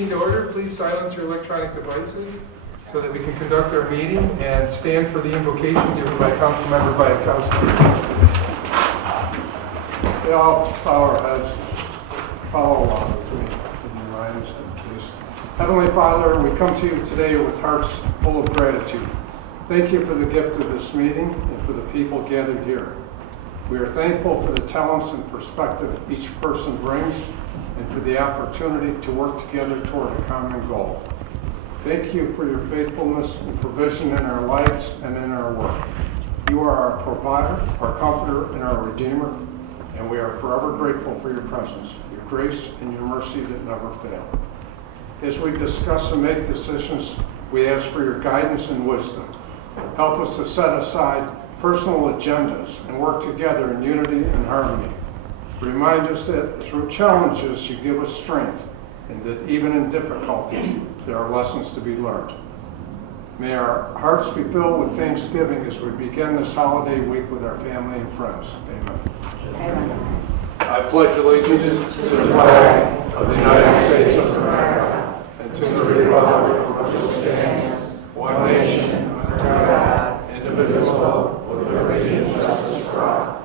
meeting to order. Please silence your electronic devices so that we can conduct our meeting, and stand for the invocation given by Councilmember Bayakowski. We all bow our heads, follow along with me in your minds, please. Heavenly Father, we come to you today with hearts full of gratitude. Thank you for the gift of this meeting and for the people gathered here. We are thankful for the talents and perspective each person brings, and for the opportunity to work together toward a common goal. Thank you for your faithfulness and provision in our lives and in our work. You are our provider, our comforter, and our redeemer, and we are forever grateful for your presence, your grace, and your mercy that never fail. As we discuss and make decisions, we ask for your guidance and wisdom. Help us to set aside personal agendas and work together in unity and harmony. Remind us that through challenges you give us strength, and that even in difficulties there are lessons to be learned. May our hearts be filled with thanksgiving as we begin this holiday week with our family and friends. Amen. Amen. I pledge allegiance to the flag of the United States of America and to the republic for which it stands, one nation, under God, indivisible, with liberty and justice for all.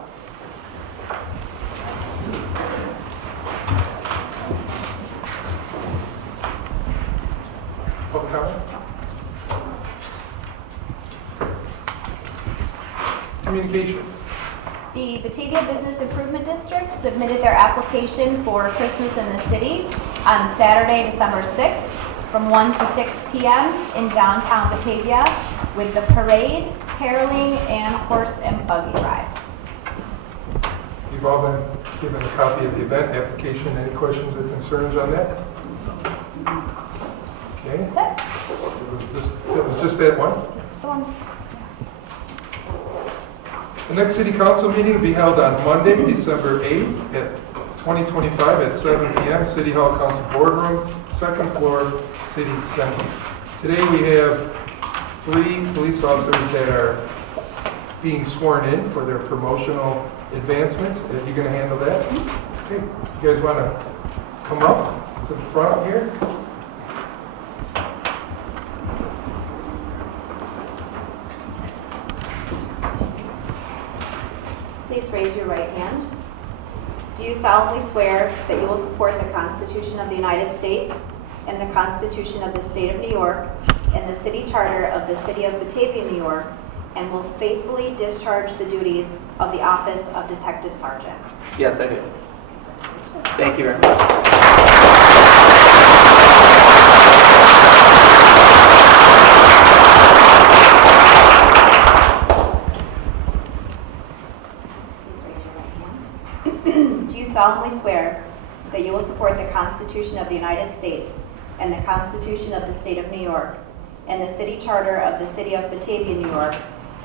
Public comments? Communications. The Batavia Business Improvement District submitted their application for Christmas in the City on Saturday, December 6th from 1 to 6 p.m. in downtown Batavia with the parade, caroling, and horse and buggy ride. You've all been given a copy of the event application. Any questions or concerns on that? Okay. That's It was just that one. it. That's the one. The next city council meeting will be held on Monday, December 8th at 2025 at 7 p.m. City Hall Council Boardroom, second floor, City Center. Today we have 3 police officers that are being sworn in for their promotional advancements. Are you going to handle that? Okay. You guys want to come up to the front here? Please raise your right hand. Do you solemnly swear that you will support the Constitution of the United States and the Constitution of the State of New York and the City Charter of the City of Batavia, New York, and will faithfully discharge the duties of the office of Detective Sergeant? Yes, I do. Thank you very much. Please raise your right hand. Do you solemnly swear that you will support the Constitution of the United States and the Constitution of the State of New York and the City Charter of the City of Batavia, New York,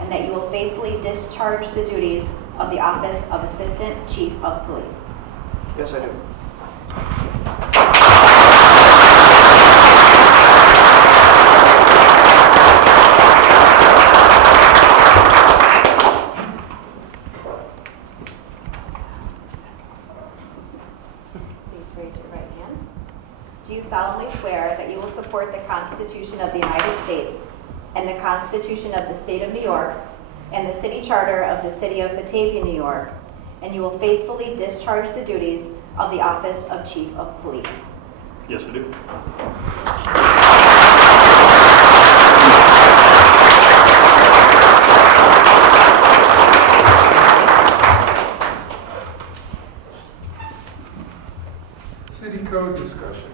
and that you will faithfully discharge the duties of the office of Assistant Chief of Police? Yes, I do. Please raise your right hand. Do you solemnly swear that you will support the Constitution of the United States and the Constitution of the State of New York and the City Charter of the City of Batavia, New York, and you will faithfully discharge the duties of the office of Chief of Police? Yes, I do. City code discussion.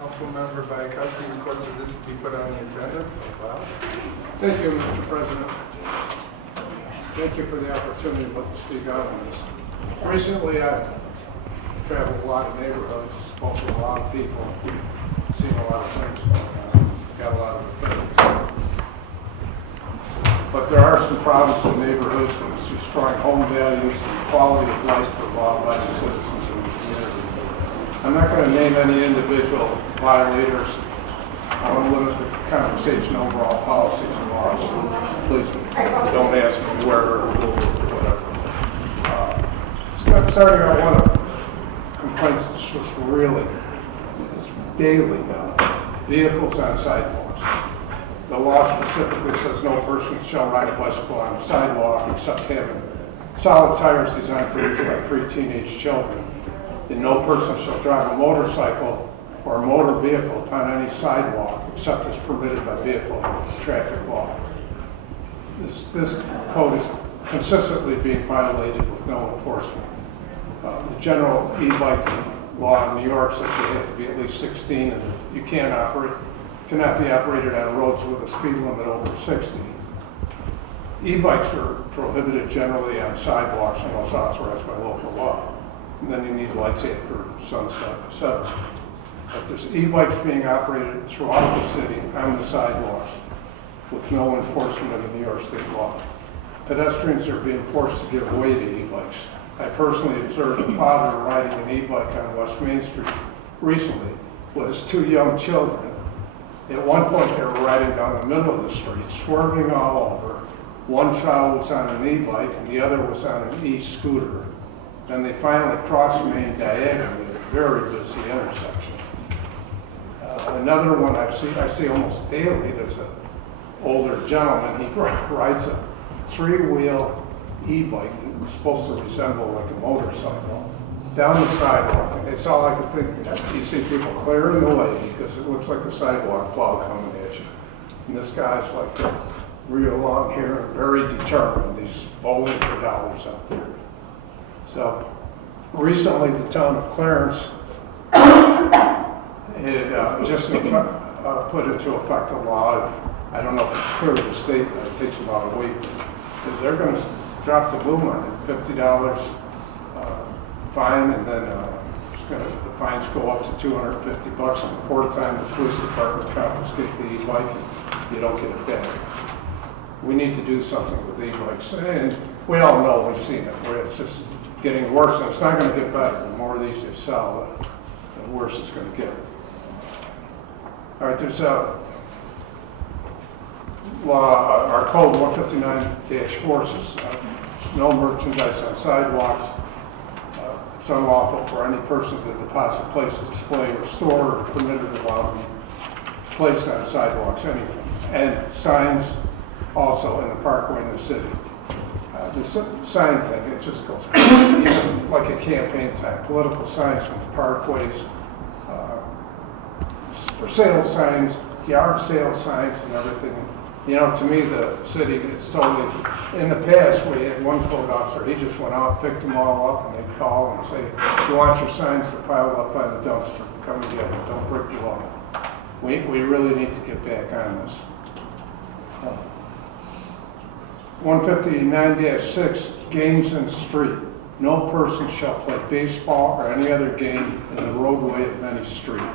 Councilmember Bayakowski requested this to be put on the agenda. Wow. Thank you, Mr. President. Thank you for the opportunity to speak out on this. Recently, I've traveled a lot of neighborhoods, spoken to a lot of people, seen a lot of things, got a lot of opinions. But there are some problems in neighborhoods with destroying home values and quality of life for law-abiding citizens in the community. I'm not going to name any individual violators. I want to limit the conversation to overall policies and laws. Please don't ask me where or who or whatever. Starting out, one of the complaints that's just really daily now, vehicles on sidewalks. The law specifically says no person shall ride a bicycle on a sidewalk except having solid tires designed for use by pre-teenage children. And no person shall drive a motorcycle or a motor vehicle upon any sidewalk except as permitted by vehicle traffic law. This code is consistently being violated with no enforcement. The general e-bike law in New York says you have to be at least 16 and you cannot be operated on roads with a speed limit over 60. E-bikes are prohibited generally on sidewalks unless authorized by local law. And then you need lights after sunset sets. But there's e-bikes being operated throughout the city on the sidewalks with no enforcement of the New York state law. Pedestrians are being forced to give way to e-bikes. I personally observed a father riding an e-bike on West Main Street recently with his 2 young children. At one point they were riding down the middle of the street, swerving all over. One child was on an e-bike and the other was on an e-scooter. Then they finally crossed Main diagonally at a very busy intersection. Another one I see almost daily, there's an older gentleman, he rides a 3-wheel e-bike that was supposed to resemble like a motorcycle down the sidewalk. And it's all I could think, you see people clearing the way because it looks like a sidewalk plow coming at you. And this guy's like real long hair and very determined. He's bowling for dollars out there. So recently the town of Clarence had just put into effect a law. I don't know if it's true, the state, it takes about a week. They're going to drop the boom on it, $50 fine, and then the fines go up to $250, and the 4th time the police department confiscate the e-bike, you don't get it back. We need to do something with e-bikes, and we all know, we've seen it, where it's just getting worse, and it's not going to get better. The more of these they sell, the worse it's going to get. All right, there's our code 159-4 says no merchandise on sidewalks. It's unlawful for any person to deposit, place, display, or store, or permitted or allowed to be placed on sidewalks, anything. And signs also in the parkway in the city. The sign thing, it just goes even like a campaign time. Political signs from the parkways, for sale signs, yard sale signs, and everything. You know, to me, the city, it's totally, in the past, we had one code officer, he just went out, picked them all up, and they'd call and say, you want your signs to pile up by the dumpster, come and get them, don't break the law. We really need to get back on this. 159-6, games in the street. No person shall play baseball or any other game in the roadway of any street.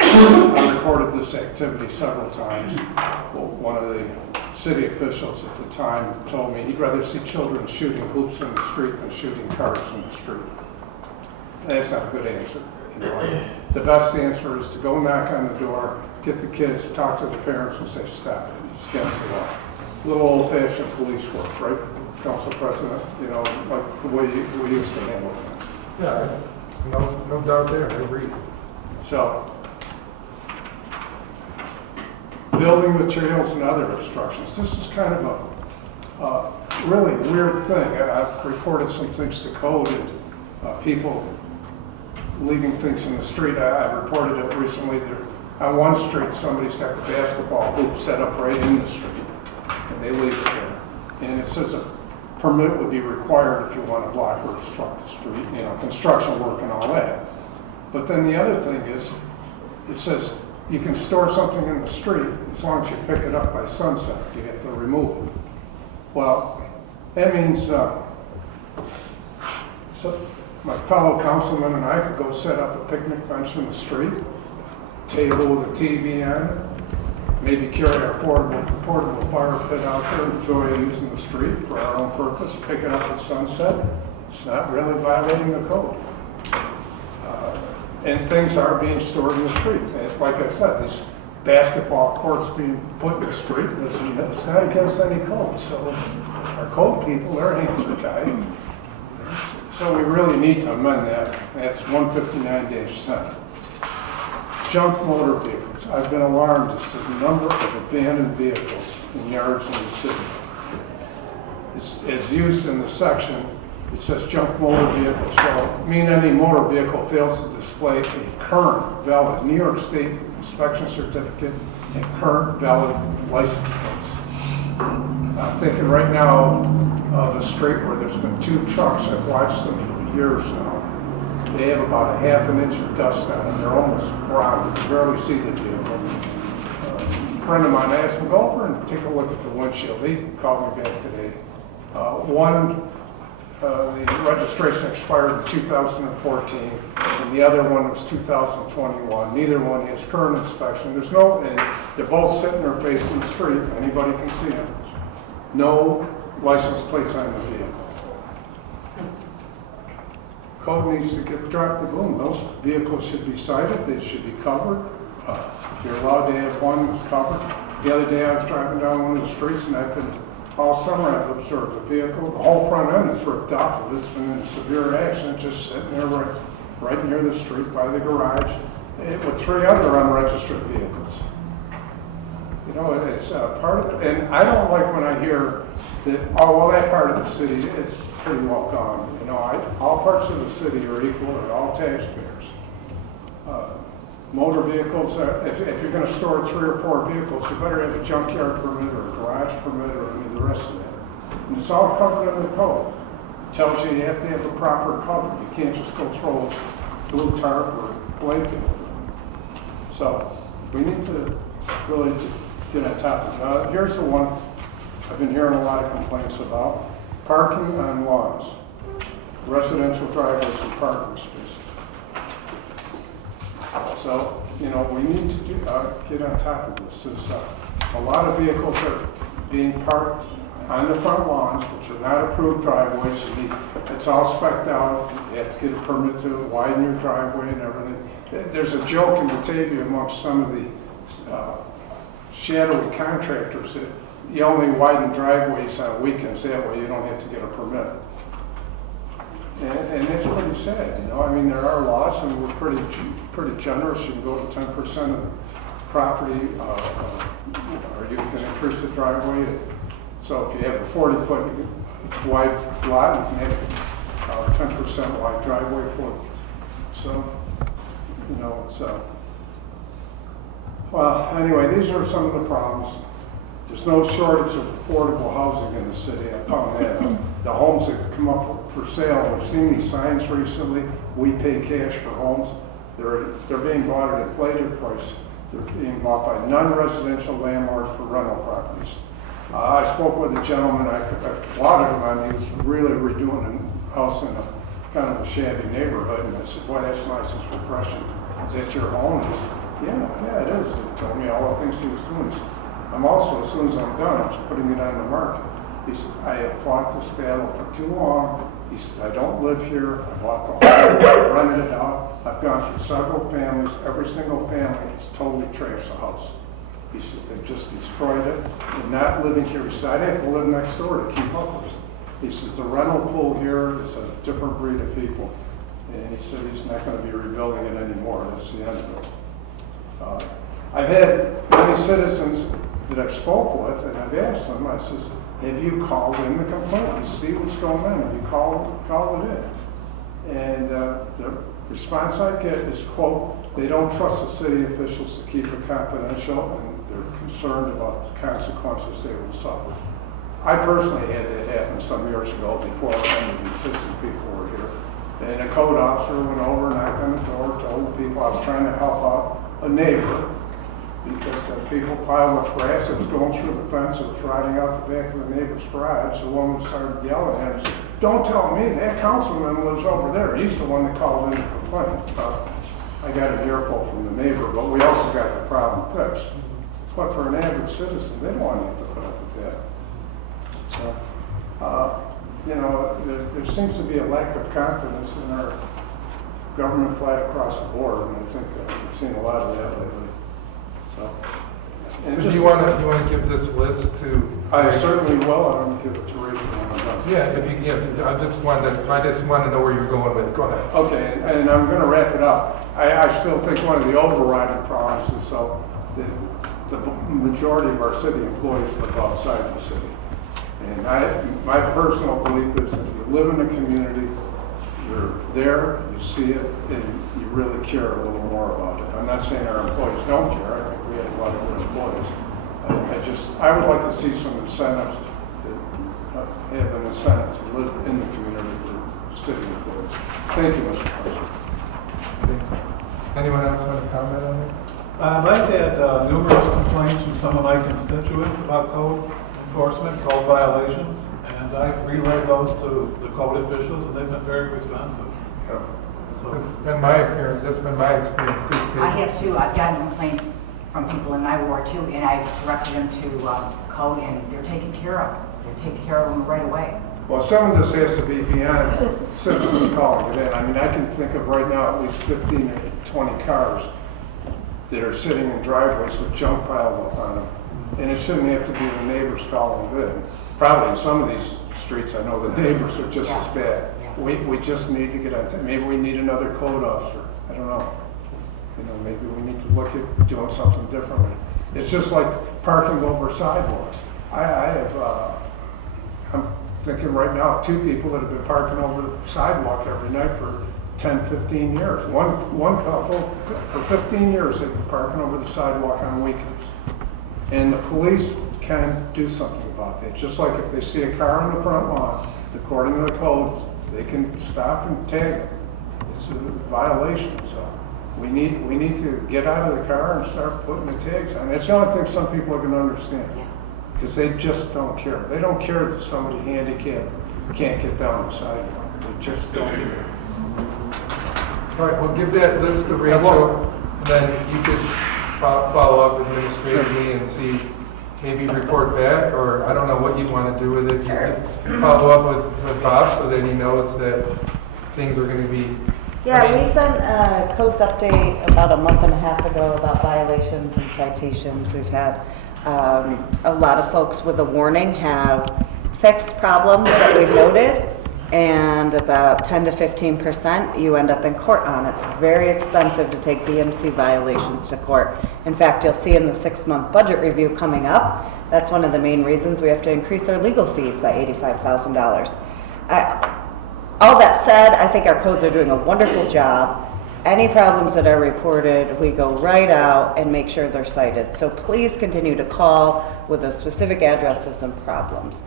I reported this activity several times. Well, one of the city officials at the time told me he'd rather see children shooting hoops in the street than shooting cars in the street. That's not a good answer. You know, the best answer is to go knock on the door, get the kids, talk to the parents, and say, stop it. It's against the law. A little old-fashioned police work, right, Council President? You know, like the way we used to handle things. Yeah, no doubt there, I agree. So, building materials and other obstructions. This is kind of a really weird thing. I've reported some things to code and people leaving things in the street. I reported it recently. On one street, somebody's got the basketball hoop set up right in the street, and they leave it there. And it says a permit would be required if you want to block or obstruct the street, you know, construction work and all that. But then the other thing is, it says you can store something in the street as long as you pick it up by sunset. You have to remove it. Well, that means so my fellow councilman and I could go set up a picnic bench in the street, table with a TV on it, maybe carry our portable fire pit out there, enjoy using the street for our own purpose, pick it up at sunset. It's not really violating the code. And things are being stored in the street. And like I said, these basketball courts being put in the street, it's not against any code. So our code people, their hands are tied. So we really need to amend that. That's 159-7. junk motor vehicles. I've been alarmed as to the number of abandoned vehicles in yards in the city. It's used in the section, it says junk motor vehicle, so mean any motor vehicle fails to display a current valid New York State inspection certificate and current valid license plates. I'm thinking right now of a street where there's been 2 trucks, I've watched them for years now. They have about a half an inch of dust on them, they're almost brown, you can barely see the vehicle. A friend of mine asked me, go over and take a look at the windshield. He called me back today. The registration expired in 2014, and the other one was 2021. Neither one has current inspection. There's no, and they're both sitting there facing the street. Anybody can see them. No license plates on the vehicle. Code needs to drop the boom. Those vehicles should be cited. They should be covered. You're allowed to have one that's covered. The other day I was driving down one of the streets, and I've been all summer I've observed the vehicle. The whole front end is ripped off. It's been in a severe accident, just sitting there right near the street by the garage, with 3 other unregistered vehicles. You know, it's part of it. And I don't like when I hear that, oh, well, that part of the city, it's pretty well gone. You know, all parts of the city are equal and all taxpayers. Motor vehicles, if you're going to store 3 or 4 vehicles, you better have a junkyard permit or a garage permit or any of the rest of that. And it's all covered under the code. It tells you have to have a proper cover. You can't just go throw a blue tarp or blanket over it. So we need to really get on top of it. Here's the one I've been hearing a lot of complaints about. Parking on lawns, residential driveways and parking spaces. So, you know, we need to get on top of this. A lot of vehicles are being parked on the front lawns, which are not approved driveways. It's all spec'd out. You have to get a permit to widen your driveway and everything. There's a joke in Batavia amongst some of the shadowy contractors that you only widen driveways on weekends. That way you don't have to get a permit. And it's pretty sad, you know. I mean, there are laws, and we're pretty generous. You can go to 10% of the property, or you can increase the driveway. So if you have a 40-foot wide lot, you can have 10% wide driveway for it. So, you know, it's well, anyway, these are some of the problems. There's no shortage of affordable housing in the city. I found that. The homes that come up for sale, we've seen these signs recently. We pay cash for homes. They're being bought at inflated price. They're being bought by non-residential landlords for rental properties. I spoke with a gentleman. I applauded him on. He was really redoing a house in a kind of a shabby neighborhood, and I said, "Boy, that's nice. It's refreshing. Is that your home?" He said, "Yeah, it is." He told me all the things he was doing. He said, I'm also, as soon as I'm done, I'm just putting it on the market. He says, I have fought this battle for too long. He says, I don't live here. I bought the home, rented it out. I've gone through several families. Every single family has totally trashed the house. He says, they've just destroyed it. They're not living here. He said, I have to live next door to keep up with it. He says, the rental pool here is a different breed of people. And he said, he's not going to be rebuilding it anymore. That's the end of it. I've had many citizens that I've spoke with, and I've asked them, I says, have you called in the complaint? You see what's going on? Have you called it in? And the response I get is, quote, they don't trust the city officials to keep it confidential, and they're concerned about the consequences they will suffer. I personally had that happen some years ago before any of the existing people were here. And a code officer went over, knocked on the door, told the people I was trying to help out a neighbor, because people piled up grass that was going through the fence. It was rotting out the back of the neighbor's garage. The woman started yelling at him and said, don't tell me, that councilman lives over there. He's the one that called in the complaint. I got an earful from the neighbor, but we also got the problem fixed. But for an average citizen, they don't want to have to put up with that. So, you know, there seems to be a lack of confidence in our government flat across the board, and I think we've seen a lot of that lately. So, And So do just- you want to give this list to? I certainly will, I'm going to give it to Rachel when I'm done. Yeah, if you, yeah, I just wanted to know where you were going with it. Go ahead. Okay, and I'm going to wrap it up. I still think one of the overriding problems is the majority of our city employees live outside the city. And my personal belief is that you live in a community, you're there, you see it, and you really care a little more about it. I'm not saying our employees don't care. I think we have a lot of good employees. I would like to see some incentives to have an incentive to live in the community for city employees. Thank you, Mr. President. Anyone else want to comment on it? I've had numerous complaints from some of my constituents about code enforcement, code violations, and I've relayed those to the code officials, and they've been very responsive. That's been my appearance, that's been my experience too. I have too. I've gotten complaints from people in my ward too, and I've directed them to code, and they're taken care of. They're taking care of them right away. Well, some of this has to be beyond citizens calling it in. I mean, I can think of right now at least 15 or 20 cars that are sitting in driveways with junk piled up on them. And it shouldn't have to be the neighbors calling it in. Probably in some of these streets, I know the neighbors are just as bad. Yeah. We just need to get on, maybe we need another code officer. I don't know. You know, maybe we need to look at doing something differently. It's just like parking over sidewalks. I'm thinking right now of 2 people that have been parking over the sidewalk every night for 10, 15 years. One couple, for 15 years, they've been parking over the sidewalk on weekends. And the police can do something about that. Just like if they see a car on the front lawn, according to the codes, they can stop and tag it. It's a violation, so we need to get out of the car and start putting the tags on. That's the only thing some people are going to understand. Because they just don't care. They don't care that somebody handicapped can't get down the sidewalk. They just don't care. All right, we'll give that list to Rachel, and then you could follow up administratively and see, maybe report back, or I don't know what you want to do with it. You could follow up with Bob so that he knows that things are going to be. Yeah, we sent a codes update about a month and a half ago about violations and citations. We've had a lot of folks with a warning have fixed problems that we've noted, and about 10 to 15% you end up in court on. It's very expensive to take BMC violations to court. In fact, you'll see in the 6-month budget review coming up, that's one of the main reasons we have to increase our legal fees by $85,000. All that said, I think our codes are doing a wonderful job. Any problems that are reported, we go right out and make sure they're cited. So please continue to call with the specific addresses and problems.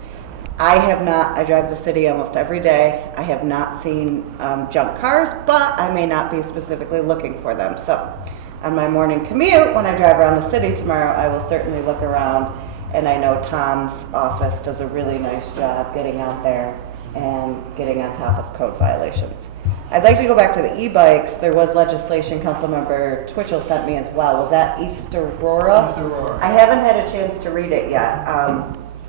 I drive the city almost every day. I have not seen junk cars, but I may not be specifically looking for them. So on my morning commute, when I drive around the city tomorrow, I will certainly look around. And I know Tom's office does a really nice job getting out there and getting on top of code violations. I'd like to go back to the e-bikes. There was legislation Councilmember Twitchell sent me as well. Was that East Aurora? East Aurora. I haven't had a chance to read it yet.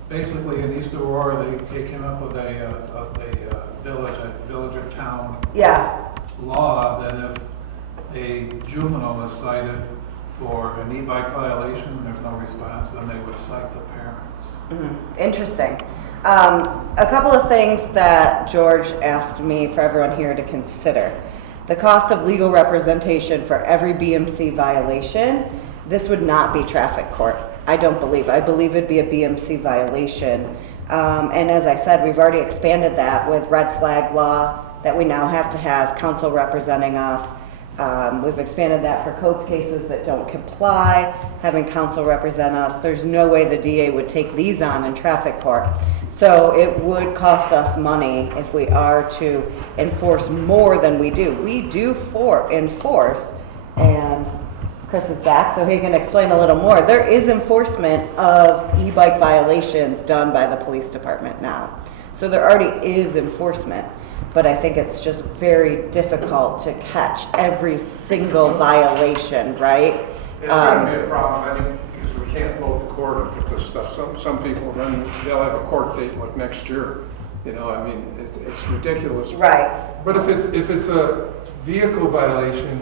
Basically, in East Aurora, they came up with a village or town Yeah, law that if a juvenile is cited for an e-bike violation and there's no response, then they would cite the parents. interesting. A couple of things that George asked me for everyone here to consider. The cost of legal representation for every BMC violation. This would not be traffic court. I believe it'd be a BMC violation. And as I said, we've already expanded that with red flag law, that we now have to have counsel representing us. We've expanded that for codes cases that don't comply, having counsel represent us. There's no way the DA would take these on in traffic court. So it would cost us money if we are to enforce more than we do. We do enforce, and Chris is back, so he can explain a little more. There is enforcement of e-bike violations done by the police department now. So there already is enforcement, but I think it's just very difficult to catch every single violation, right? It's going to be a problem, I think, because we can't load the court and put this stuff. Some people, then they'll have a court date like next year. You know, I mean, it's ridiculous. Right. But if it's a vehicle violation,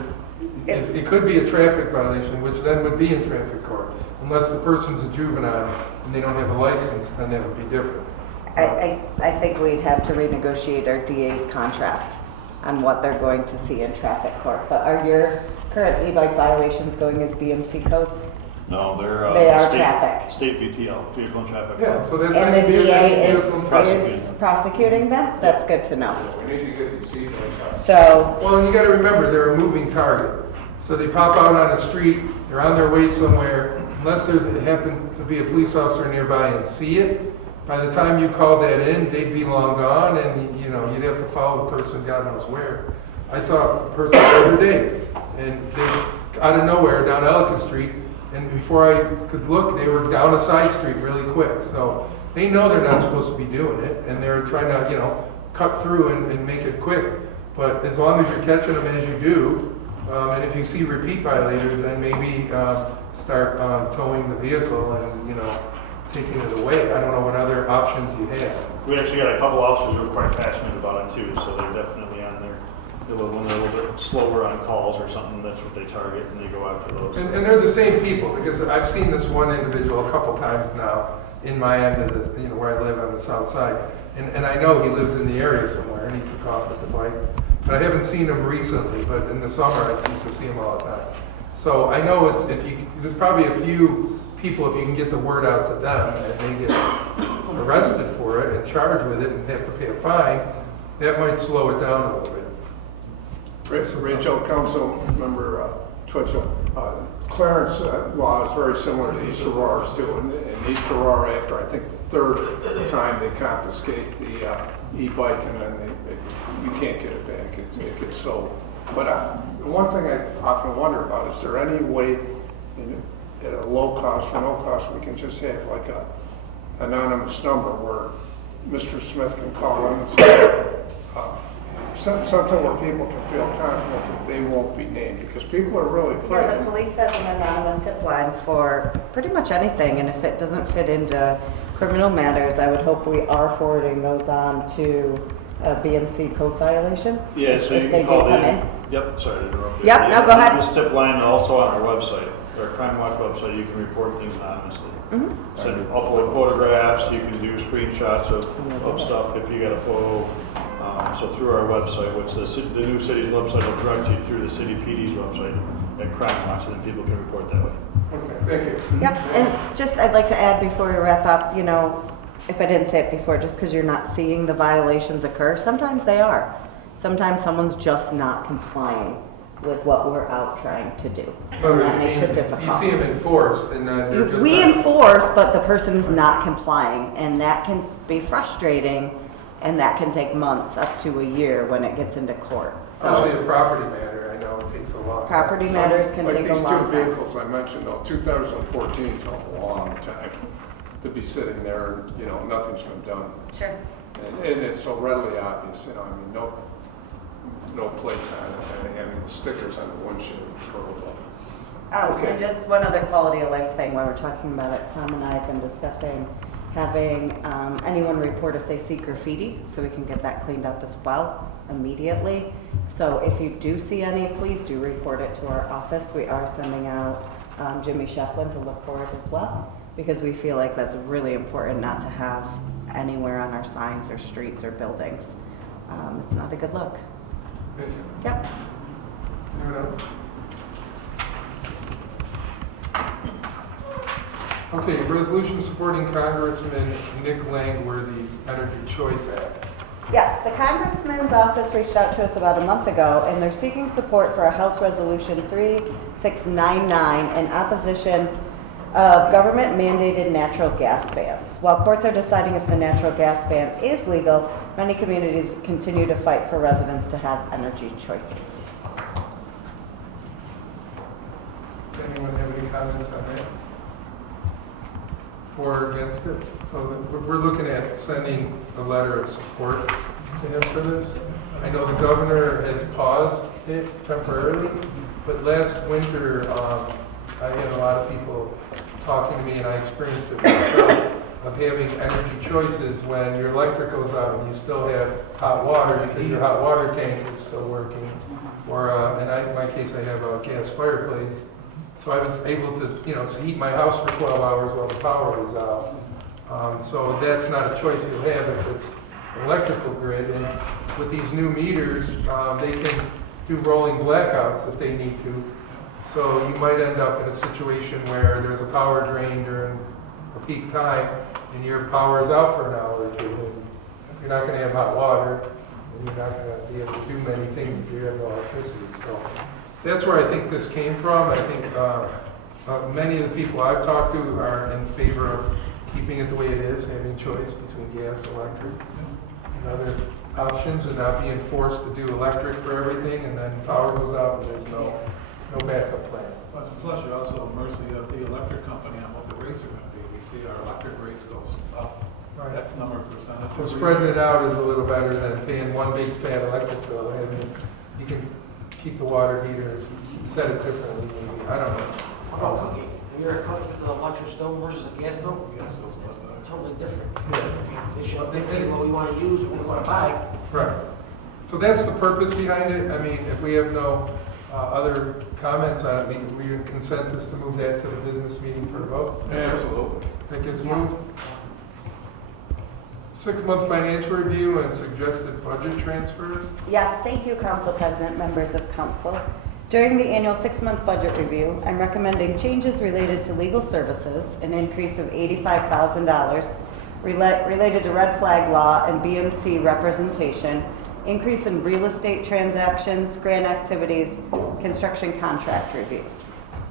it could be a traffic violation, which then would be in traffic court. Unless the person's a juvenile and they don't have a license, then that would be different. I think we'd have to renegotiate our DA's contract on what they're going to see in traffic court. But are your current e-bike violations going as BMC codes? No, they're. They are traffic. State VTL, vehicle and traffic. Yeah, so that's. And the DA is Prosecuting. prosecuting them? That's good to know. We need to get these e-bikes. So, Well, and you gotta remember, they're a moving target. So they pop out on the street, they're on their way somewhere, unless there's, it happens to be a police officer nearby and see it, by the time you call that in, they'd be long gone, and you know, you'd have to follow the person God knows where. I saw a person the other day, and they, out of nowhere, down Ellicott Street, and before I could look, they were down a side street really quick. So they know they're not supposed to be doing it, and they're trying to, you know, cut through and make it quick. But as long as you're catching them as you do, and if you see repeat violators, then maybe start towing the vehicle and, you know, taking it away. I don't know what other options you have. We actually got a couple officers who are quite passionate about it too, so they're definitely on there. When they're a little bit slower on calls or something, that's what they target and they go after those. And they're the same people, because I've seen this one individual a couple times now in my end of the, you know, where I live on the south side. And I know he lives in the area somewhere, and he took off with the bike. But I haven't seen him recently, but in the summer I used to see him all the time. So I know it's, there's probably a few people, if you can get the word out to them, and they get arrested for it and charged with it and have to pay a fine, that might slow it down a little bit. Rachel, Council Member Twitchell, Clarence law is very similar to East Aurora's too. In East Aurora, after I think the third time they confiscate the e-bike, and then you can't get it back. It gets sold. But one thing I often wonder about, is there any way at a low cost or no cost we can just have like a anonymous number where Mr. Smith can call in and say, something where people can feel confident that they won't be named, because people are really yeah, afraid. the police has an anonymous tip line for pretty much anything, and if it doesn't fit into criminal matters, I would hope we are forwarding those on to BMC code violations. Yeah, so you if they can do call come in. in. Yep, sorry to interrupt you. Yep, no, go ahead. This tip line also on our website, our Crime Watch website, you can report things anonymously. So upload photographs, you can do screenshots of stuff if you got a photo. So through our website, which the new city's website will direct you through the city PD's website at Crime Watch, and then people can report that way. Okay, thank you. Yep, and just, I'd like to add before we wrap up, you know, if I didn't say it before, just because you're not seeing the violations occur, sometimes they are. Sometimes someone's just not complying with what we're out trying to do. And that makes it difficult. You see them enforced, and then they're just We not- enforce, but the person is not complying, and that can be frustrating, and that can take months, up to a year, when it gets into court. Especially So a property matter, I know it takes a long time. property matters can Like take a these long two time. vehicles I mentioned, though, 2014 is a long time to be sitting there, and, you know, nothing's been done. Sure. And it's so readily obvious, you know, I mean, no plates on it, and stickers on the windshield. Oh, Okay. and just one other quality of life thing while we're talking about it, Tom and I have been discussing having anyone report if they see graffiti, so we can get that cleaned up as well immediately. So if you do see any, please do report it to our office. We are sending out Jimmy Shefflin to look for it as well, because we feel like that's really important not to have anywhere on our signs or streets or buildings. It's not a good look. Thank you. Yep. Anyone else? Okay, resolution supporting Congressman Nick Langworthy's Energy Choice Act. Yes, the Congressman's office reached out to us about a month ago, and they're seeking support for a House Resolution 3699 in opposition of government-mandated natural gas bans. While courts are deciding if the natural gas ban is legal, many communities continue to fight for residents to have energy choices. Anyone have any comments on that? For or against it? So we're looking at sending a letter of support to him for this. I know the governor has paused it temporarily, but last winter, I had a lot of people talking to me, and I experienced it myself. of having energy choices when your electric goes out and you still have hot water because your hot water tank is still working. Or, in my case, I have a gas fireplace. So I was able to, heat my house for 12 hours while the power was out. So that's not a choice you'll have if it's electrical grid. And with these new meters, they can do rolling blackouts if they need to. So you might end up in a situation where there's a power drain during a peak time and your power is out for an hour or two. And you're not going to have hot water and you're not going to be able to do many things if you have no electricity. So that's where I think this came from. I think many of the people I've talked to are in favor of keeping it the way it is, having choice between gas, electric, and other options, and not being forced to do electric for everything, and then power goes out and there's no backup plan. Plus, you're also at mercy of the electric company on what the rates are going to be. We see our electric rates go up X number of percent. So spreading it out is a little better than paying one big fat electric bill. I mean, you can keep the water heater, set it differently maybe, I don't know. How about cooking? Have you ever cooked with an electric stove versus a gas stove? Gas goes up. Totally different. Yeah. They should dictate what we want to use, what we want to buy. Right. So that's the purpose behind it. I mean, if we have no other comments on it, we in consensus to move that to the business meeting for a vote? Absolutely. That gets moved. 6-month financial review and suggested budget transfers. Yes, thank you, Council President, members of council. During the annual 6-month budget review, I'm recommending changes related to legal services, an increase of $85,000, related to red flag law and BMC representation, increase in real estate transactions, grant activities, construction contract reviews.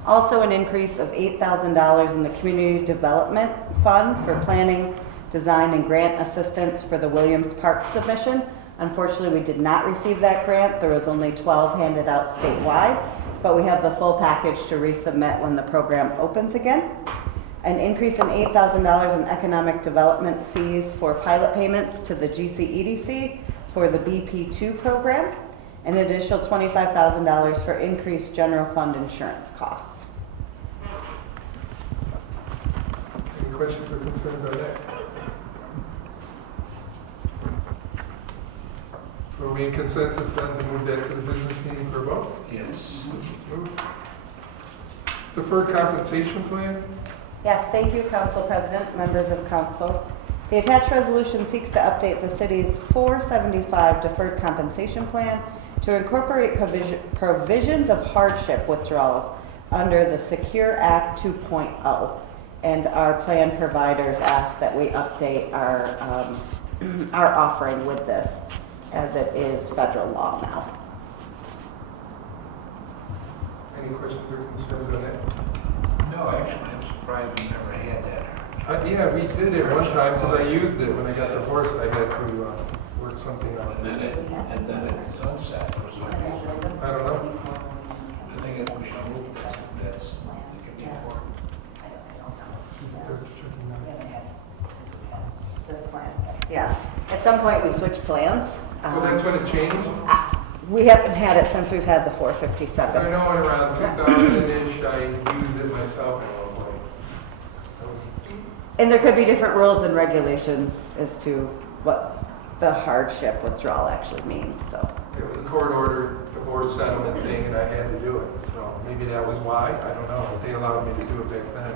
Also an increase of $8,000 in the Community Development Fund for planning, design, and grant assistance for the Williams Park submission. Unfortunately, we did not receive that grant. There was only 12 handed out statewide, but we have the full package to resubmit when the program opens again. An increase in $8,000 in economic development fees for pilot payments to the GCEDC for the BP2 program. An additional $25,000 for increased general fund insurance costs. Any questions or concerns on that? So are we in consensus then to move that to the business meeting for a vote? Yes. Let's move. Deferred compensation plan? Yes, thank you, Council President, members of council. The attached resolution seeks to update the city's 475 deferred compensation plan to incorporate provisions of hardship withdrawals under the Secure Act 2.0. And our plan providers ask that we update our offering with this, as it is federal law now. Any questions or concerns on that? No, actually, I'm surprised we never had that. Yeah, we did it one time because I used it when I got divorced. I had to work something out. And then it sunset for some reason. I don't know. I think that we should move, that's, it could be important. Yeah, at some point we switched plans. So that's when it changed? We haven't had it since we've had the I 457. know in around 2000-ish, I used it myself at one point. That was, And there could be different rules and regulations as to what the hardship withdrawal actually means, so. it was a court-ordered divorce settlement thing, and I had to do it. So maybe that was why, I don't know, but they allowed me to do it back then.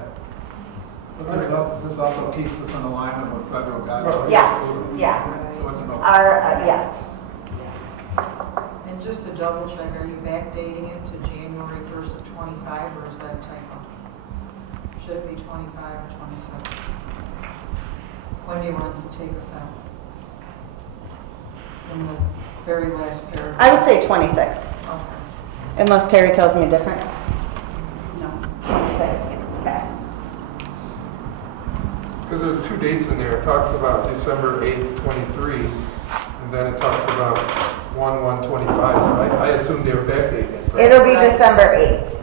But this also keeps us in alignment with federal guidelines. Yes, yeah. So it's an open. Yes. And just to double check, are you backdating it to January 1st of 25, or is that a typo? Should it be 25 or 27? When do you want it to take effect? In the very last paragraph? I would say 26, Okay. unless Terry tells me different. No. 26, okay. Because there's two dates in there. It talks about December 8th, 23, and then it talks about 1/1/25. So I assumed they were backdating it. correct? It'll be December 8th,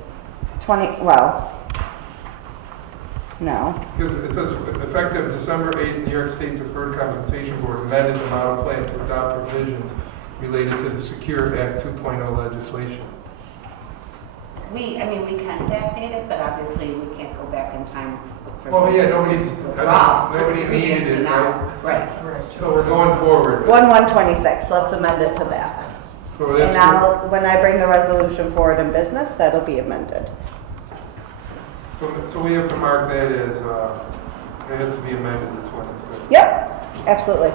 no. Because it says, effective December 8th, New York State Deferred Compensation Board amended the model plan to adopt provisions related to the Secure Act 2.0 legislation. We can backdate it, but obviously we can't go back in time for. Well, yeah, something nobody's, to I withdraw mean, nobody previous needed to it, now. right? Right. So we're going forward. 1/1/26, let's amend it to that. So And that's, when I bring the resolution forward in business, that'll be amended. so we have to mark that as, it has to be amended to 26. Yep, absolutely.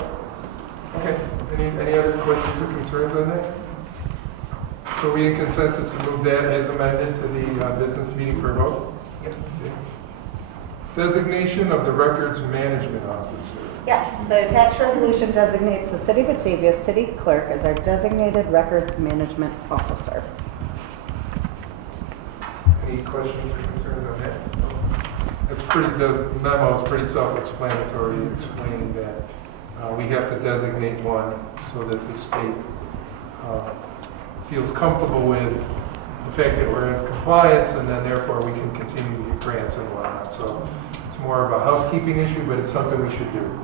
Okay, any other questions or concerns on that? So we in consensus to move that as amended to the business meeting for a vote? Yep. Okay. Designation of the Records Management Officer. Yes, the attached resolution designates the City of Batavia City Clerk as our designated records management officer. Any questions or concerns on that? It's pretty, the memo is pretty self-explanatory, explaining that we have to designate one so that the state feels comfortable with the fact that we're in compliance, and then therefore we can continue to get grants and whatnot. So it's more of a housekeeping issue, but it's something we should do.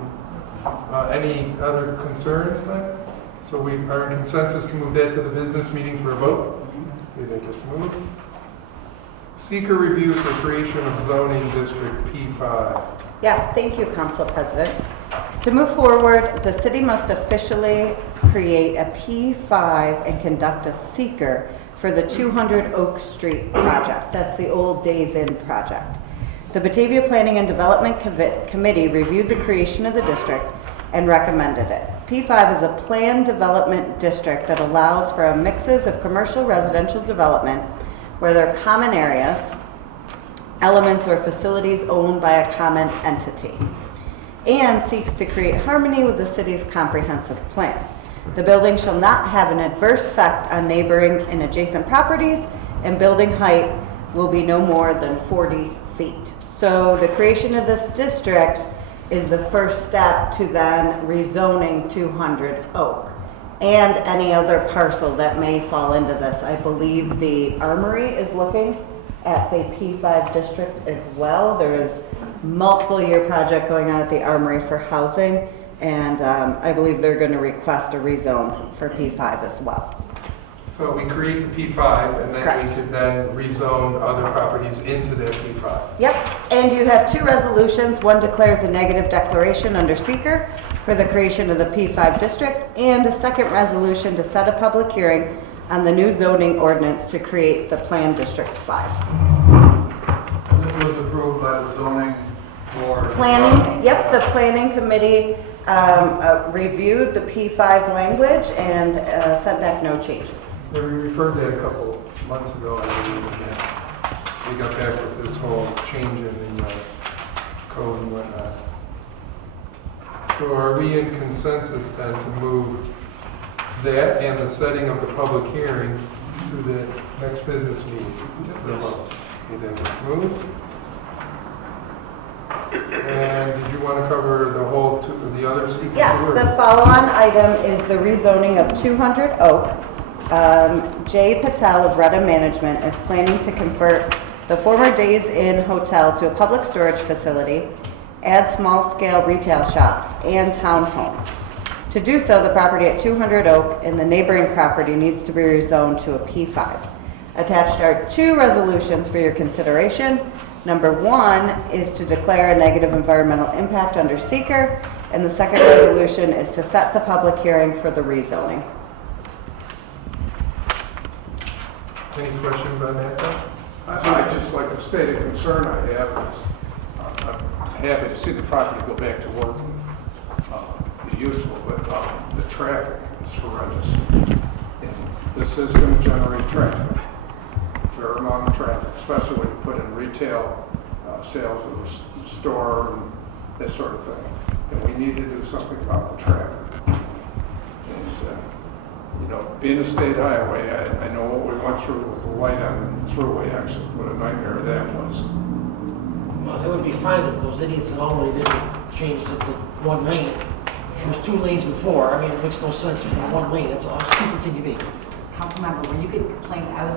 Any other concerns then? So we are in consensus to move that to the business meeting for a vote? Okay, that gets moved. Seeker review for creation of zoning district P5. Yes, thank you, Council President. To move forward, the city must officially create a P5 and conduct a seeker for the 200 Oak Street project. That's the old Days Inn project. The Batavia Planning and Development Committee reviewed the creation of the district and recommended it. P5 is a planned development district that allows for a mixes of commercial residential development where there are common areas, elements, or facilities owned by a common entity, and seeks to create harmony with the city's comprehensive plan. The building shall not have an adverse effect on neighboring and adjacent properties, and building height will be no more than 40 feet. So the creation of this district is the first step to then rezoning 200 Oak and any other parcel that may fall into this. I believe the Armory is looking at the P5 district as well. There is multiple year project going on at the Armory for housing, and I believe they're going to request a rezone for P5 as well. So we create the P5, and then Correct. we should then rezone other properties into that P5. Yep, and you have two resolutions. One declares a negative declaration under seeker for the creation of the P5 district, and a second resolution to set a public hearing on the new zoning ordinance to create the planned District 5. And this was approved by the zoning board. Planning, yep, the planning committee reviewed the P5 language and sent back no changes. Yeah, we referred to that a couple months ago, I believe, and we got back with this whole change in the code and whatnot. So are we in consensus then to move that and the setting of the public hearing to the next business meeting? Yes. Okay, that gets moved. And did you want to cover the whole, the other sequence? Yes, the follow-on item is the rezoning of 200 Oak. Jay Patel of Retta Management is planning to convert the former Days Inn Hotel to a public storage facility, add small-scale retail shops, and townhomes. To do so, the property at 200 Oak and the neighboring property needs to be rezoned to a P5. Attached are two resolutions for your consideration. Number one is to declare a negative environmental impact under seeker, and the second resolution is to set the public hearing for the rezoning. Any questions on that? Then? I'd just like to state a concern I have is I'm happy to see the property go back to work, be useful, but the traffic is horrendous. And this is going to generate traffic, a fair amount of traffic, especially when you put in retail sales of the store and that sort of thing. And we need to do something about the traffic. And, you know, being a state highway, I know what we went through with the light on the thruway exit, what a nightmare that was. Well, it would be fine if those idiots at Albany didn't change it to one lane. It was two lanes before. I mean, it makes no sense for one lane. That's how stupid can you be? Councilmember, when you get complaints, I was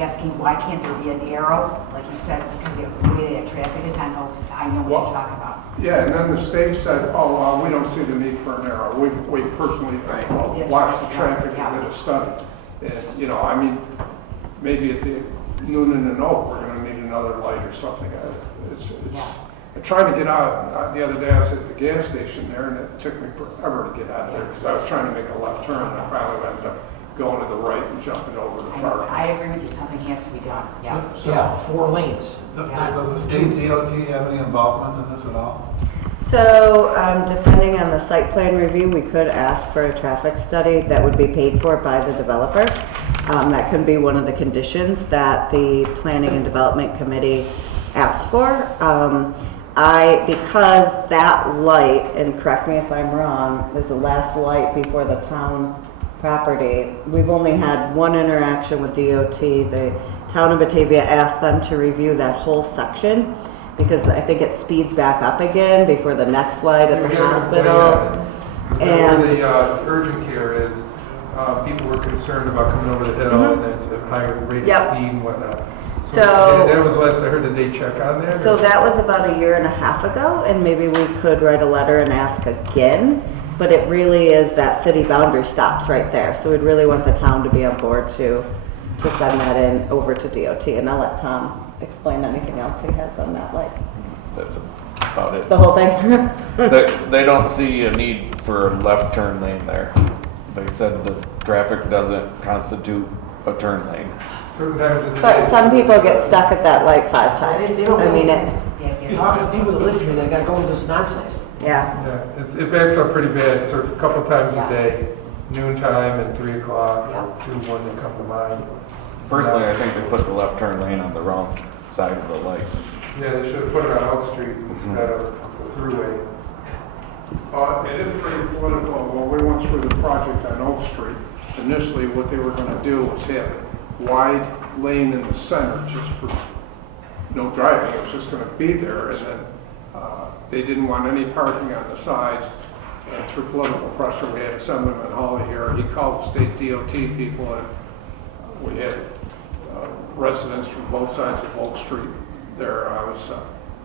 asking why can't there be an arrow, like you said, because the way that traffic is on Oaks, I know what you're talking about. Yeah, and then the state said, oh, well, we don't see the need for an arrow. We personally Yes, watched the right. traffic Yeah. and did a study. And, you know, I mean, maybe at the, Noonan and Oak, we're gonna need another light or something. I'm trying to get out, the other day I was at the gas station there and it took me forever to get out of there because I was trying to make a left turn and I finally ended up going to the right and jumping over the park. I agree with you, something has to be done, yes. Yeah, 4 lanes. Does the state DOT have any involvement in this at all? So, depending on the site plan review, we could ask for a traffic study that would be paid for by the developer. That could be one of the conditions that the Planning and Development Committee asks for. Because that light, and correct me if I'm wrong, is the last light before the town property, we've only had one interaction with DOT. The town of Batavia asked them to review that whole section because I think it speeds back up again before the next light at the hospital. And where the urgent care is, people were concerned about coming over the hill and at a higher rate of speed and whatnot. So that was last I heard. Did they check on that? So that was about 1.5 years ago, and maybe we could write a letter and ask again. But it really is that city boundary stops right there. So we'd really want the town to be on board to send that in over to DOT. And I'll let Tom explain anything else he has on that light. That's about it. The whole thing? They don't see a need for a left turn lane there. They said the traffic doesn't constitute a turn lane. Certain times of the day. But some people get stuck at that light 5 times. They don't I mean, You're talking to people that live here that gotta go with this nonsense. yeah. Yeah, it backs up pretty bad, so a couple times a day, noon time and 3 o'clock, or 2, when they come to mind. Personally, I think they put the left turn lane on the wrong side of the light. Yeah, they should have put it on Oak Street instead of the thruway. It is pretty political. When we went through the project on Oak Street, initially what they were gonna do was have a wide lane in the center just for no driving. It was just gonna be there, and then they didn't want any parking on the sides. And through political pressure, we had Assemblyman Hawley here. He called the state DOT people, and we had residents from both sides of Oak Street there. I was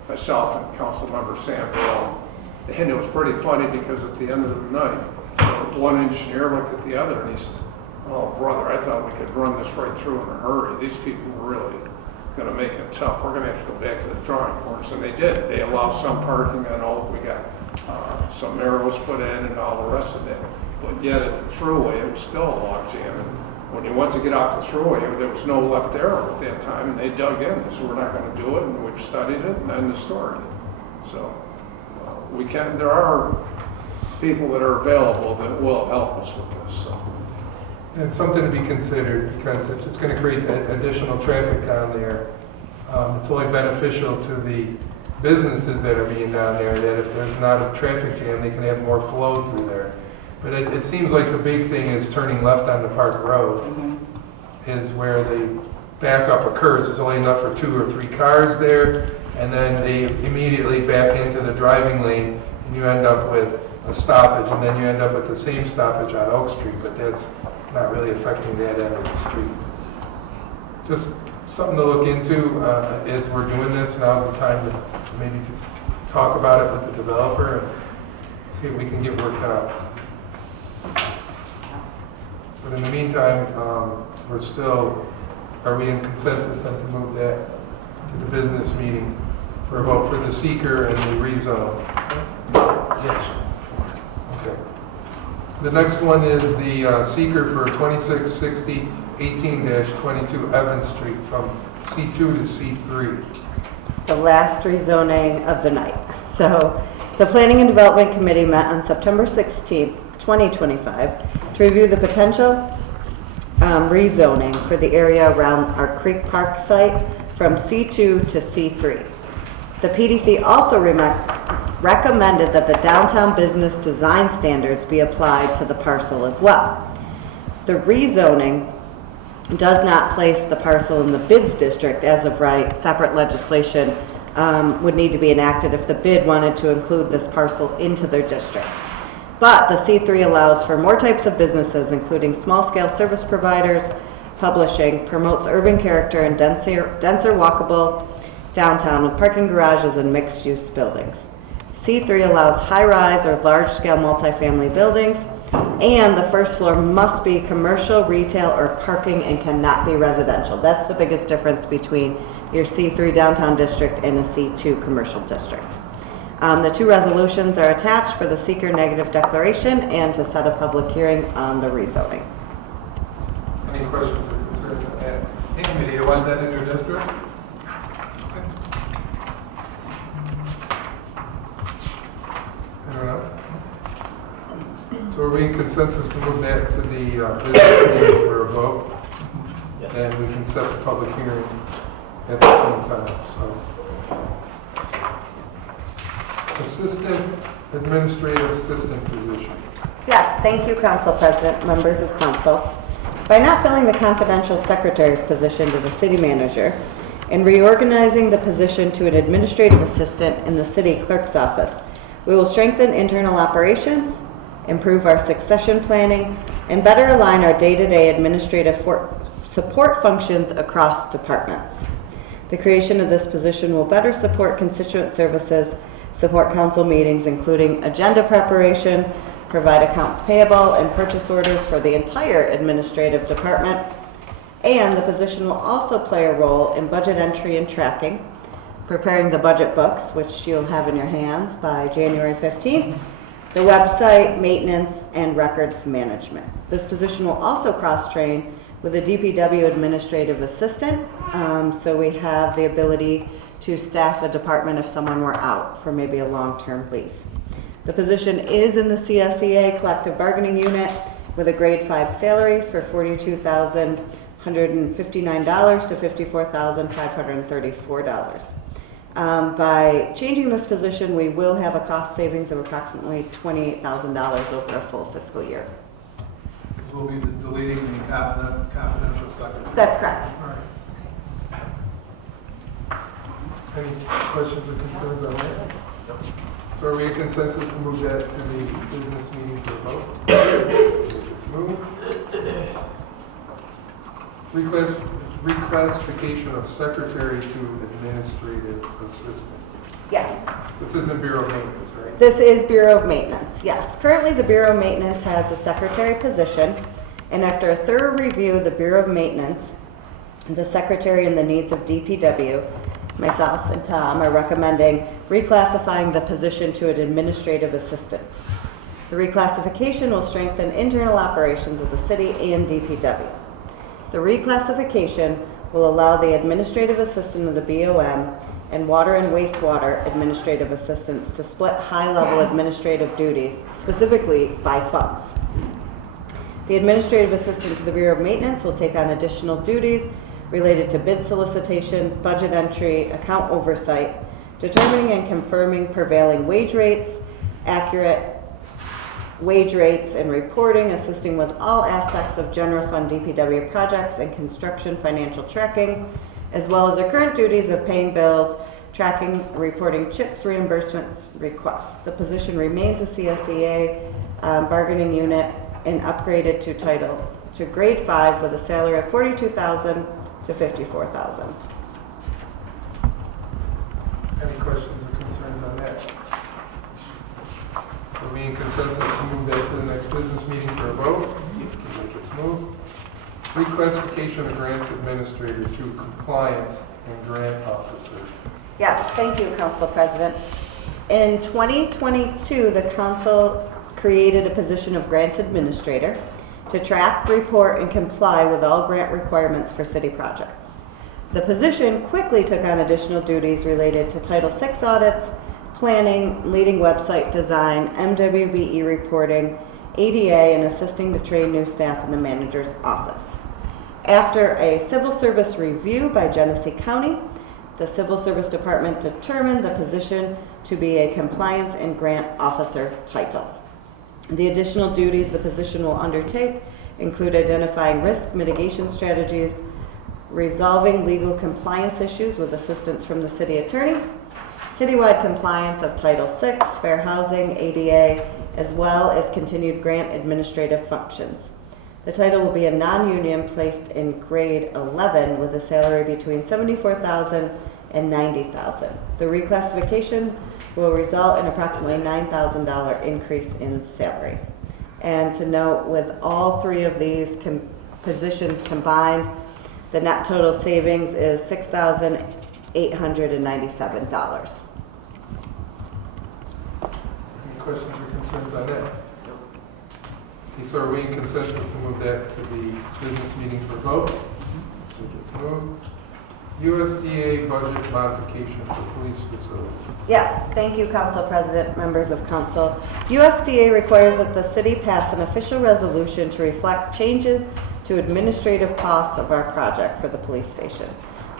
myself and Councilmember Sam Bell. And it was pretty funny because at the end of the night, one engineer looked at the other and he said, "Oh, brother, I thought we could run this right through in a hurry. These people were really going to make it tough. We're going to have to go back to the drawing boards." And they did. They allowed some parking on Oak. We got some arrows put in and all the rest of it. But yet at the thruway, it was still a log jam. And when you went to get out the thruway, there was no left arrow at that time, and they dug in. They said, "We're not going to do it," and we've studied it, and end the story. So we can. There are people that are available that will help us with this. So. It's something to be considered, because if it's going to create that additional traffic down there, it's only beneficial to the businesses that are being down there, that if there's not a traffic jam, they can have more flow through there. But it seems like the big thing is turning left onto Park Road, is where the backup occurs. There's only enough for 2 or 3 cars there, and then they immediately back into the driving lane, and you end up with a stoppage, and then you end up with the same stoppage on Oak Street, but that's not really affecting that end of the street. Just something to look into as we're doing this. Now's the time to maybe talk about it with the developer and see if we can get worked out. But in the meantime, are we in consensus then to move that to the business meeting for a vote for the seeker and the rezone? Yes. Okay. The next one is the seeker for 2660 18-22 Evans Street from C2 to C3. The last rezoning of the night. So the Planning and Development Committee met on September 16th, 2025 to review the potential rezoning for the area around our Creek Park site from C2 to C3. The PDC also recommended that the downtown business design standards be applied to the parcel as well. The rezoning does not place the parcel in the bids district as of right. Separate legislation would need to be enacted if the bid wanted to include this parcel into their district. But the C3 allows for more types of businesses, including small-scale service providers, publishing, promotes urban character and denser walkable downtown with parking garages and mixed-use buildings. C3 allows high-rise or large-scale multifamily buildings And the first floor must be commercial, retail, or parking and cannot be residential. That's the biggest difference between your C3 downtown district and a C2 commercial district. The two resolutions are attached for the seeker negative declaration and to set a public hearing on the rezoning. Any questions or concerns on that? Amy, do you want that in your district? Anyone else? So are we in consensus to move that to the business meeting for a vote? Yes. And we can set the public hearing at the same time, so. Assistant Administrative Assistant position. Yes, thank you, Council President, members of Council. By not filling the confidential secretary's position to the city manager and reorganizing the position to an administrative assistant in the city clerk's office, we will strengthen internal operations, improve our succession planning, and better align our day-to-day administrative support functions across departments. The creation of this position will better support constituent services, support council meetings, including agenda preparation, provide accounts payable and purchase orders for the entire administrative department, and the position will also play a role in budget entry and tracking, preparing the budget books, which you'll have in your hands by January 15th, the website, maintenance, and records management. This position will also cross-train with a DPW administrative assistant, so we have the ability to staff a department if someone were out for maybe a long-term leave. The position is in the CSEA collective bargaining unit with a grade 5 salary for $42,159 to $54,534. By changing this position, we will have a cost savings of approximately $28,000 over a full fiscal year. We'll be deleting the confidential secretary. That's correct. All right. Any questions or concerns on that? So are we in consensus to move that to the business meeting for a vote? It's moved. Reclassification of secretary to administrative assistant. Yes. This isn't Bureau of Maintenance, right? This is Bureau of Maintenance, yes. Currently, the Bureau of Maintenance has a secretary position, and after a thorough review of the Bureau of Maintenance, the secretary and the needs of DPW, myself and Tom are recommending reclassifying the position to an administrative assistant. The reclassification will strengthen internal operations of the city and DPW. The reclassification will allow the administrative assistant of the BOM and water and wastewater administrative assistants to split high-level administrative duties, specifically by funds. The administrative assistant to the Bureau of Maintenance will take on additional duties related to bid solicitation, budget entry, account oversight, determining and confirming prevailing wage rates, accurate wage rates and reporting, assisting with all aspects of general fund DPW projects and construction financial tracking, as well as the current duties of paying bills, tracking, reporting CHIPS reimbursements requests. The position remains a CSEA bargaining unit and upgraded to grade 5 with a salary of $42,000 to $54,000. Any questions or concerns on that? So we in consensus to move that to the next business meeting for a vote? Like it's moved. Reclassification of grants administrator to compliance and grant officer. Yes, thank you, Council President. In 2022, the Council created a position of grants administrator to track, report, and comply with all grant requirements for city projects. The position quickly took on additional duties related to Title VI audits, planning, leading website design, MWBE reporting, ADA, and assisting to train new staff in the manager's office. After a civil service review by Genesee County, the Civil Service Department determined the position to be a compliance and grant officer title. The additional duties the position will undertake include identifying risk mitigation strategies, resolving legal compliance issues with assistance from the city attorney, citywide compliance of Title VI, fair housing, ADA, as well as continued grant administrative functions. The title will be a non-union placed in grade 11 with a salary between $74,000 and $90,000. The reclassification will result in approximately $9,000 increase in salary. And to note, with all three of these positions combined, the net total savings is $6,897. Any questions or concerns on that? Okay, so are we in consensus to move that to the business meeting for vote? So it gets moved. USDA budget modification for police facility. Yes, thank you, Council President, members of council. USDA requires that the city pass an official resolution to reflect changes to administrative costs of our project for the police station.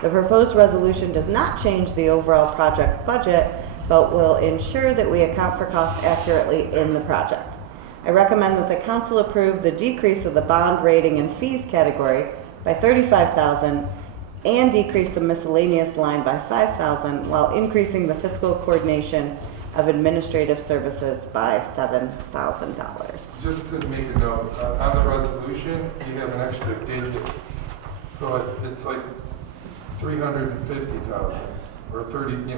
The proposed resolution does not change the overall project budget, but will ensure that we account for costs accurately in the project. I recommend that the council approve the decrease of the bond rating and fees category by $35,000 and decrease the miscellaneous line by $5,000 while increasing the fiscal coordination of administrative services by $7,000. Just to make a note, on the resolution, you have an extra digit. So it's like 350,000 or 30,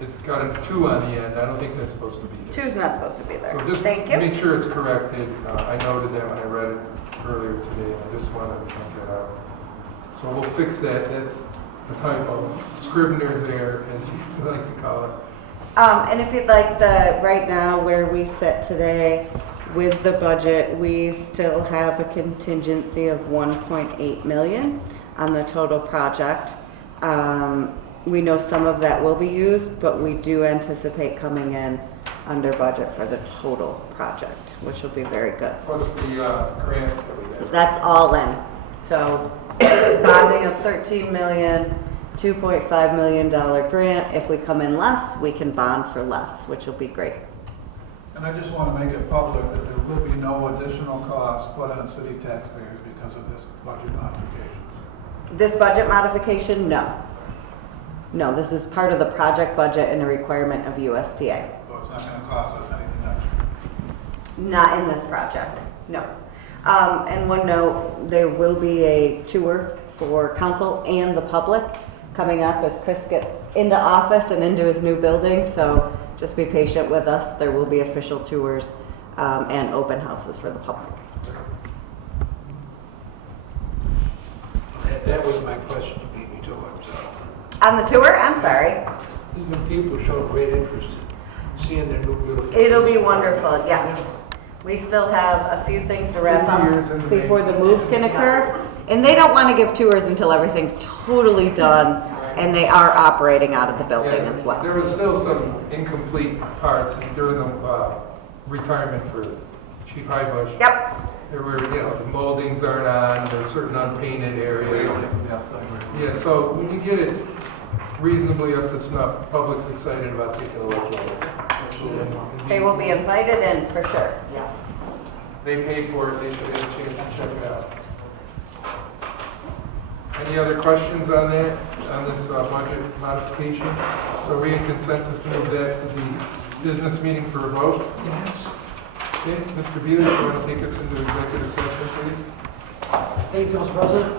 it's got a 2 on the end. I don't think that's supposed to be there. 2's not supposed to be there. So just Thank you. make sure it's corrected. I noted that when I read it earlier today, and I just wanted to point that out. So we'll fix that. That's a typo. Scrivener's error, as you like to call it. And if you'd like right now where we sit today with the budget, we still have a contingency of 1.8 million on the total project. We know some of that will be used, but we do anticipate coming in under budget for the total project, which will be very good. Plus the grant that we have. That's all in. So bonding of 13 million, $2.5 million grant. If we come in less, we can bond for less, which will be great. And I just want to make it public that there will be no additional costs put on city taxpayers because of this budget modification. This budget modification, no. No, this is part of the project budget and a requirement of USDA. So it's not going to cost us anything extra. Not in this project, no. And one note, there will be a tour for council and the public coming up as Chris gets into office and into his new building. So just be patient with us. There will be official tours and open houses for the public. That was my question to beat me to it, so. On the tour, I'm sorry. The people show great interest in seeing their new beautiful. It'll be wonderful, yes. We still have a few things to wrap 50 years in up the before the making. move can occur. And they don't want to give tours until everything's totally done and they are operating out of the building as There well. was still some incomplete parts during the retirement for Chief Highbush. Yep, There were, the moldings aren't on, there's certain unpainted areas. Things outside. Yeah, so when you get it reasonably up to snuff, the public's excited about taking a look at it. they will be invited in for sure. They paid for it, they should have a chance to check it out. Any other questions on that, on this budget modification? So are we in consensus to move that to the business meeting for a vote? Yes. Okay, Mr. Vita, you want to take us into executive session, please? Thank you, Council President.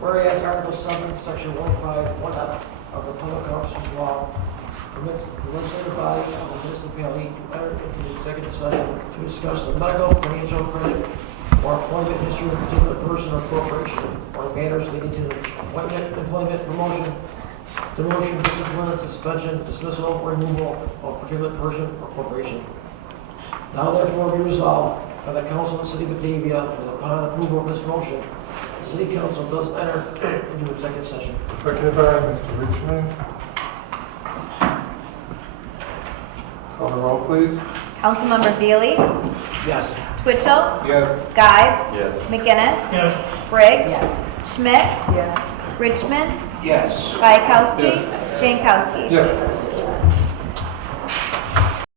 Whereas Article 7, Section 151F of the Public Officers Law permits the legislative body of the municipality to enter into the executive session to discuss the medical, financial credit, or employment history of a particular person or corporation, or matters leading to appointment, employment, promotion, demotion, discipline, suspension, dismissal, or removal of a particular person or corporation. Now therefore be resolved by the Council of the City of Batavia that upon approval of this motion, the City Council does enter into executive session. Seconded by Mr. Richmond. Call the roll, please. Councilmember Veely? Yes. Twitchell? Yes. Guy? Yes. McGinnis? Yes. Briggs? Yes. Schmidt? Yes. Richmond? Yes. Bayakowski? Jankowski? Yes.